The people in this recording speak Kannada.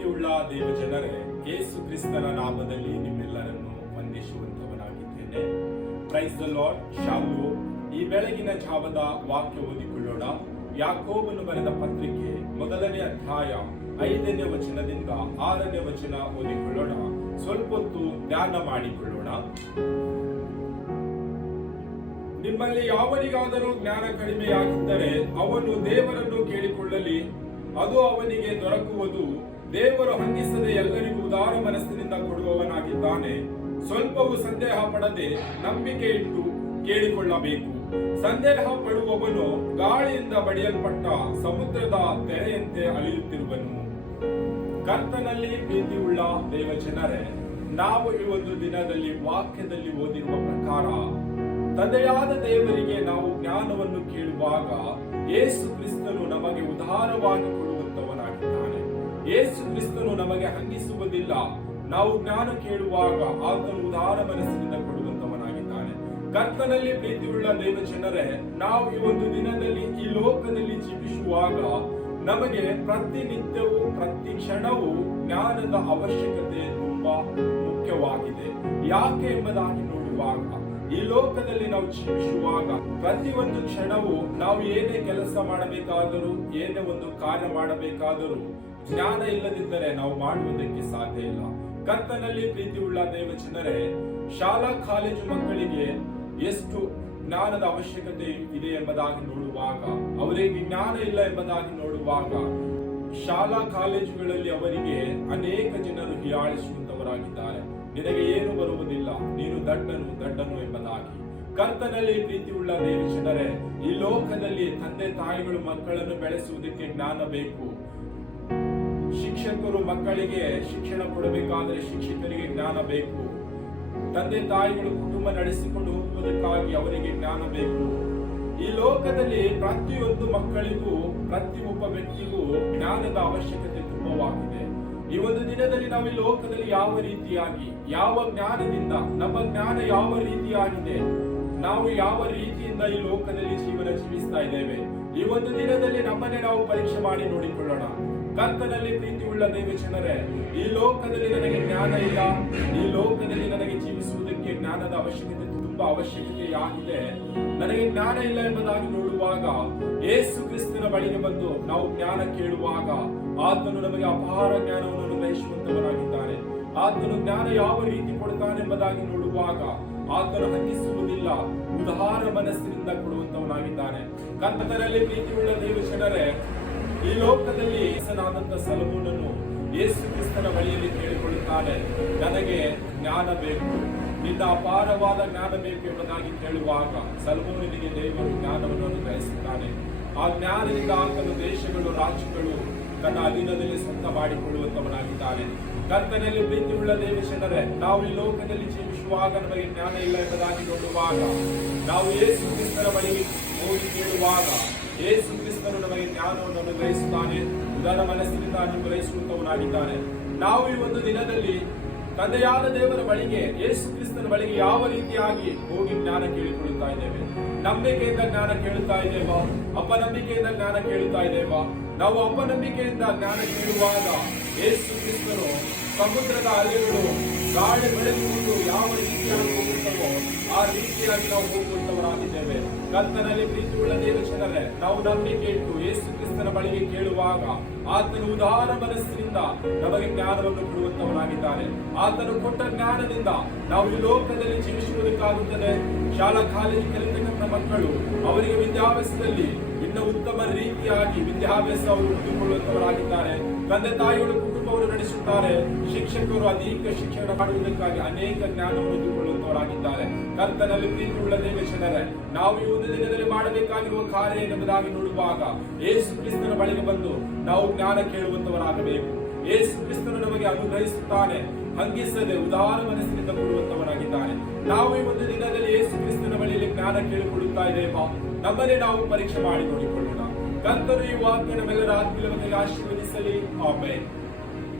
ಪ್ರೀತಿಯುಳ್ಳ ದೇವ ಜನರೇ ಯೇಸು ಕ್ರಿಸ್ತನ ನಾಮದಲ್ಲಿ ನಿಮ್ಮೆಲ್ಲರನ್ನು ವಂದಿಸುವಂತವನಾಗಿದ್ದೇನೆ. ಪ್ರೈಸ್ ದ ಲಾರ್ಡ್ ಶಾವು ಈ ಬೆಳಗಿನ ಜಾವದ ವಾಕ್ಯ ಓದಿಕೊಳ್ಳೋಣ. ಯಾಕೋಬನು ಬರೆದ ಪತ್ರಿಕೆ ಮೊದಲನೇ ಅಧ್ಯಾಯ ಐದನೇ ವಚನದಿಂದ ಆರನೇ ವಚನ ಓದಿಕೊಳ್ಳೋಣ. ಸ್ವಲ್ಪ ಹೊತ್ತು ಧ್ಯಾನ ಮಾಡಿಕೊಳ್ಳೋಣ. ನಿಮ್ಮಲ್ಲಿ ಯಾವನಿಗಾದರೂ ಜ್ಞಾನ ಕಡಿಮೆಯಾಗಿದ್ದರೆ ಅವನು ದೇವರನ್ನು ಕೇಳಿಕೊಳ್ಳಲಿ. ಅದು ಅವನಿಗೆ ದೊರಕುವುದು ದೇವರು ಹಂಗಿಸದೆ ಎಲ್ಲರಿಗೂ ಉದಾರ ಮನಸ್ಸಿನಿಂದ ಕೊಡುವವನಾಗಿದ್ದಾನೆ. ಸ್ವಲ್ಪವೂ ಸಂದೇಹ ಪಡದೆ ನಂಬಿಕೆ ಇಟ್ಟು ಕೇಳಿಕೊಳ್ಳಬೇಕು. ಸಂದೇಹ ಪಡುವವನು ಗಾಳಿಯಿಂದ ಬಡಿಯಲ್ಪಟ್ಟ ಸಮುದ್ರದ ತೆರೆಯಂತೆ ಅಲಿಯುತ್ತಿರುವನು ಕರ್ತನಲ್ಲಿ ಪ್ರೀತಿಯುಳ್ಳ ದೇವಜನರೇ, ನಾವು ಈ ಒಂದು ದಿನದಲ್ಲಿ ವಾಕ್ಯದಲ್ಲಿ ಓದಿರುವ ಪ್ರಕಾರ, ತಂದೆಯಾದ ದೇವರಿಗೆ ನಾವು ಜ್ಞಾನವನ್ನು ಕೇಳುವಾಗ ಯೇಸು ಕ್ರಿಸ್ತನು ನಮಗೆ ಉದಾರವಾಗಿ ಯೇಸು ಕ್ರಿಸ್ತನು ನಮಗೆ ಹಂಗಿಸುವುದಿಲ್ಲ. ನಾವು ಜ್ಞಾನ ಕೇಳುವಾಗ ಆತನು ಉದಾರ ಮನಸ್ಸಿನಿಂದ ಕೊಡುವಂತವನಾಗಿದ್ದಾನೆ. ಕರ್ತನಲ್ಲಿ ಪ್ರೀತಿಯುಳ್ಳ ದೇವಜನರೇ, ನಾವು ಈ ಒಂದು ದಿನದಲ್ಲಿ ಈ ಲೋಕದಲ್ಲಿ ಜೀವಿಸುವಾಗ ನಮಗೆ ಪ್ರತಿನಿತ್ಯವೂ, ಪ್ರತಿ ಕ್ಷಣವೂ ಜ್ಞಾನದ ಅವಶ್ಯಕತೆ ತುಂಬಾ ಮುಖ್ಯವಾಗಿದೆ. ಯಾಕೆ ಎಂಬುದಾಗಿ ನೋಡುವಾಗ, ಈ ಲೋಕದಲ್ಲಿ ನಾವು ಜೀವಿಸುವಾಗ ಪ್ರತಿಯೊಂದು ಕ್ಷಣವೂ ನಾವು ಏನೇ ಕೆಲಸ ಮಾಡಬೇಕಾದರೂ, ಏನೇ ಒಂದು ಕಾರ್ಯ ಮಾಡಬೇಕಾದರೂ ಜ್ಞಾನ ಇಲ್ಲದಿದ್ದರೆ ನಾವು ಮಾಡುವುದಕ್ಕೆ ಸಾಧ್ಯ ಇಲ್ಲ. ಕರ್ತನಲ್ಲಿ ಪ್ರೀತಿಯುಳ್ಳ ದೇವಚನರೇ ಶಾಲಾ ಕಾಲೇಜು ಮಕ್ಕಳಿಗೆ ಎಷ್ಟು ಜ್ಞಾನದ ಅವಶ್ಯಕತೆ ಇದೆ ಎಂಬುದಾಗಿ ನೋಡುವಾಗ, ಅವರಿಗೆ ಜ್ಞಾನ ಇಲ್ಲ ಎಂಬುದಾಗಿ ನೋಡುವಾಗ, ಶಾಲಾ ಕಾಲೇಜುಗಳಲ್ಲಿ ಅವರಿಗೆ ಅನೇಕ ಜನರು ಹೀಯಾಳಿಸುವಂತವರಾಗಿದ್ದಾರೆ. ನಿನಗೆ ಏನು ಬರುವುದಿಲ್ಲ, ನೀನು ದಡ್ಡನು ದಡ್ಡನು ಎಂಬುದಾಗಿ. ಕರ್ತನಲ್ಲಿ ಪ್ರೀತಿಯುಳ್ಳ ದೇವಚನರೇ ಈ ಲೋಕದಲ್ಲಿ ತಂದೆ ತಾಯಿಗಳು ಮಕ್ಕಳನ್ನು ಬೆಳೆಸುವುದಕ್ಕೆ ಜ್ಞಾನ ಬೇಕು. ಶಿಕ್ಷಕರು ಮಕ್ಕಳಿಗೆ ಶಿಕ್ಷಣ ಕೊಡಬೇಕಾದರೆ ಶಿಕ್ಷಕರಿಗೆ ಜ್ಞಾನ ಬೇಕು. ತಂದೆ ತಾಯಿಗಳು ಕುಟುಂಬ ನಡೆಸಿಕೊಂಡು ಹೋಗುವುದಕ್ಕಾಗಿ ಅವರಿಗೆ ಜ್ಞಾನ ಬೇಕು. ಈ ಲೋಕದಲ್ಲಿ ಪ್ರತಿಯೊಂದು ಮಕ್ಕಳಿಗೂ ಪ್ರತಿಯೊಬ್ಬ ವ್ಯಕ್ತಿಗೂ ಜ್ಞಾನದ ಅವಶ್ಯಕತೆ ತುಂಬವಾಗಿದೆ. ಈ ಒಂದು ದಿನದಲ್ಲಿ ನಾವು ಈ ಲೋಕದಲ್ಲಿ ಯಾವ ರೀತಿಯಾಗಿ, ಯಾವ ಜ್ಞಾನದಿಂದ, ನಮ್ಮ ಜ್ಞಾನ ಯಾವ ರೀತಿಯಾಗಿದೆ, ನಾವು ಯಾವ ರೀತಿಯಿಂದ ಈ ಲೋಕದಲ್ಲಿ ಜೀವನ ಜೀವಿಸ್ತಾ ಇದ್ದೇವೆ, ಈ ಒಂದು ದಿನದಲ್ಲಿ ನಮ್ಮನ್ನೇ ನಾವು ಪರೀಕ್ಷೆ ಮಾಡಿ ನೋಡಿಕೊಳ್ಳೋಣ. ಕರ್ತನಲ್ಲಿ ಪ್ರೀತಿಯುಳ್ಳ ದೇವಜನರೇ ಈ ಲೋಕದಲ್ಲಿ ನನಗೆ ಜ್ಞಾನ ಇಲ್ಲ. ಈ ಲೋಕದಲ್ಲಿ ನನಗೆ ಜೀವಿಸುವುದಕ್ಕೆ ಜ್ಞಾನದ ಅವಶ್ಯಕತೆ ತುಂಬಾ ಅವಶ್ಯಕತೆಯಾಗಿದೆ ನನಗೆ ಜ್ಞಾನ ಇಲ್ಲ ಎಂಬುದಾಗಿ ನೋಡುವಾಗ ಏಸು ಕ್ರಿಸ್ತನ ಬಳಿಗೆ ಬಂದು ನಾವು ಜ್ಞಾನ ಕೇಳುವಾಗ ಆತನು ನಮಗೆ ಅಪಾರ ಜ್ಞಾನವನ್ನು ಅನುಗ್ರಹಿಸುವಂತವನಾಗಿದ್ದಾನೆ. ಆತನು ಜ್ಞಾನ ಯಾವ ರೀತಿ ಕೊಡುತ್ತಾನೆಂಬುದಾಗಿ ನೋಡುವಾಗ ಆತನು ಹಂಗಿಸುವುದಿಲ್ಲ ಉದಾರ ಮನಸ್ಸಿನಿಂದ ಕೊಡುವಂತವನಾಗಿದ್ದಾನೆ. ಕರ್ತನಲ್ಲಿ ಪ್ರೀತಿಯುಳ್ಳ ದೇವಜನರೇ ಈ ಲೋಕದಲ್ಲಿ ಹೆಸನಾದಂತ ಸಲಮೂನನ್ನು ಯೇಸು ಕ್ರಿಸ್ತನ ಬಳಿಯಲ್ಲಿ ಕೇಳಿಕೊಳ್ಳುತ್ತಾನೆ, ನನಗೆ ಜ್ಞಾನ ಬೇಕು. ನಿನ್ನ ಅಪಾರವಾದ ಜ್ಞಾನ ಬೇಕು ಎಂಬುದಾಗಿ ಕೇಳುವಾಗ ಸಲಮೂನಿಗೆ ದೇವರು ಜ್ಞಾನವನ್ನು ಅನುಗ್ರಹಿಸುತ್ತಾನೆ. ಆ ಜ್ಞಾನದಿಂದ ಆತನ ದೇಶಗಳು, ರಾಜ್ಯಗಳು ತನ್ನ ಅಧೀನದಲ್ಲಿ ಸ್ವಂತ ಮಾಡಿಕೊಳ್ಳುವಂತವನಾಗಿದ್ದಾನೆ. ಕರ್ತನಲ್ಲಿ ಪ್ರೀತಿಯುಳ್ಳ ದೇವಶನರೇ ನಾವು ಈ ಲೋಕದಲ್ಲಿ ಜೀವಿಸುವಾಗ ನಮಗೆ ಜ್ಞಾನ ಇಲ್ಲ ಎಂಬುದಾಗಿ ನೋಡುವಾಗ, ನಾವು ಯೇಸು ಕ್ರಿಸ್ತನ ಬಳಿಗೆ ಹೋಗಿ ಕೇಳುವಾಗ, ಯೇಸು ಕ್ರಿಸ್ತನು ನಮಗೆ ಜ್ಞಾನವನ್ನು ಅನುಗ್ರಹಿಸುತ್ತಾನೆ ಉದಾರ ಮನಸ್ಸಿನಿಂದ ಅನುಗ್ರಹಿಸುವಂತವನಾಗಿದ್ದಾನೆ ನಾವು ಈ ಒಂದು ದಿನದಲ್ಲಿ ತಂದೆಯಾದ ದೇವರ ಬಳಿಗೆ, ಯೇಸು ಕ್ರಿಸ್ತನ ಬಳಿಗೆ ಯಾವ ರೀತಿಯಾಗಿ ಹೋಗಿ ಜ್ಞಾನ ಕೇಳಿಕೊಳ್ಳುತ್ತಾ ಇದ್ದೇವೆ? ನಂಬಿಕೆಯಿಂದ ಜ್ಞಾನ ಕೇಳುತ್ತಾ ಇದ್ದೇವಾ? ಅಪನಂಬಿಕೆಯಿಂದ ಜ್ಞಾನ ಕೇಳುತ್ತಾ ಇದ್ದೇವಾ? ನಾವು ಅಪನಂಬಿಕೆಯಿಂದ ಜ್ಞಾನ ಕೇಳುವಾಗ ಯೇಸು ಕ್ರಿಸ್ತನು ಸಮುದ್ರದ ಅಲೆಗಳು, ಗಾಳಿ ಬೆಳೆದುಕೊಂಡು ಯಾವ ರೀತಿಯಾಗಿ ಹೋಗುತ್ತವೋ ಆ ರೀತಿಯಾಗಿ ನಾವು ಹೋಗುವಂತವರಾಗಿದ್ದೇವೆ. ಕರ್ತನಲ್ಲಿ ಪ್ರೀತಿಯುಳ್ಳ ದೇವಚನರೇ ನಾವು ನಂಬಿಕೆ ಇಟ್ಟು ಏಸು ಕ್ರಿಸ್ತನ ಬಳಿಗೆ ಕೇಳುವಾಗ ಆತನು ಉದಾರ ಮನಸ್ಸಿನಿಂದ ನಮಗೆ ಜ್ಞಾನವನ್ನು ಕೊಡುವಂತವನಾಗಿದ್ದಾನೆ. ಆತನು ಕೊಟ್ಟ ಜ್ಞಾನದಿಂದ ನಾವು ಈ ಲೋಕದಲ್ಲಿ ಜೀವಿಸುವುದಕ್ಕಾಗುತ್ತದೆ. ಶಾಲಾ ಕಾಲೇಜು ಕಲಿತಕ್ಕಂಥ ಮಕ್ಕಳು ಅವರಿಗೆ ವಿದ್ಯಾಭ್ಯಾಸದಲ್ಲಿ ಇನ್ನು ಉತ್ತಮ ರೀತಿಯಾಗಿ ವಿದ್ಯಾಭ್ಯಾಸ ಹೊಂದಿಕೊಳ್ಳುವಂತವರಾಗಿದ್ದಾರೆ ತಂದೆ ತಾಯಿಗಳು ಕುಟುಂಬವನ್ನು ನಡೆಸುತ್ತಾರೆ. ಶಿಕ್ಷಕರು ಅನೇಕ ಶಿಕ್ಷಣ ಮಾಡುವುದಕ್ಕಾಗಿ ಅನೇಕ ಜ್ಞಾನ ಹೊಂದಿಕೊಳ್ಳುವಂತವರಾಗಿದ್ದಾರೆ ಕರ್ತನಲ್ಲಿ ಪ್ರೀತಿಯುಳ್ಳ ದೇವಶನರೇ ನಾವು ಈ ಒಂದು ದಿನದಲ್ಲಿ ಮಾಡಬೇಕಾಗಿರುವ ಕಾರ್ಯ ಎಂಬುದಾಗಿ ನೋಡುವಾಗ ಯೇಸು ಕ್ರಿಸ್ತನ ಬಳಿಗೆ ಬಂದು ನಾವು ಜ್ಞಾನ ಕೇಳುವಂತವರಾಗಬೇಕು. ಯೇಸು ಕ್ರಿಸ್ತನು ನಮಗೆ ಅನುಗ್ರಹಿಸುತ್ತಾನೆ, ಹಂಗಿಸದೆ ಉದಾರ ಮನಸ್ಸಿನಿಂದ ಕೊಡುವಂತವನಾಗಿದ್ದಾನೆ ನಾವು ಈ ಒಂದು ದಿನದಲ್ಲಿ ಯೇಸು ಇದೆ ಕೇಳಿಕೊಳ್ಳುತ್ತಾ ಇದ್ದೇವಾ. ನಮ್ಮನ್ನೇ ನಾವು ಪರೀಕ್ಷೆ ಮಾಡಿ ನೋಡಿಕೊಳ್ಳೋಣ. ಕರ್ತನು ಈ ವಾಕ್ಯ ನಮ್ಮೆಲ್ಲರ ಆತ್ಮೀಯ ಆಶೀರ್ವದಿಸಲಿ. ಆಮೇಲೆ